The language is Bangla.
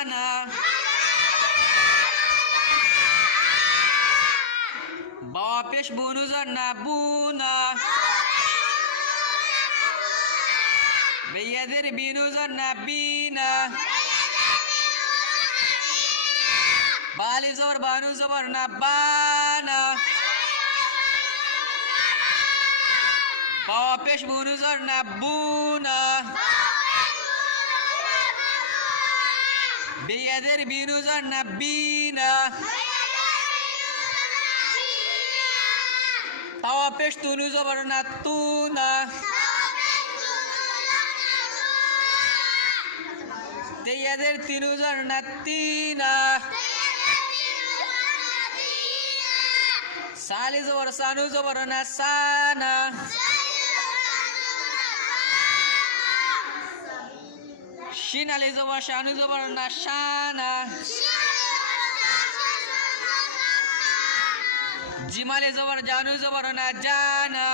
বানা বাওয়া পেশ বুনু জন্না বুনা বেয়াদের বিনু জন্না বিনা বালি জবর বানু জবর না বানা বাওয়া পেশ বুনু জন্না বুনা বেয়াদের বিনু জন্না বিনা তাওয়া পেশ তুনু জবর না তুনা তেয়াদের তিনু জবর না তিনা সালি জবর সানু জবর না সানা শিন আলি জবর শানু জবর না শানা জিমালে জবর জানু জবর না জানা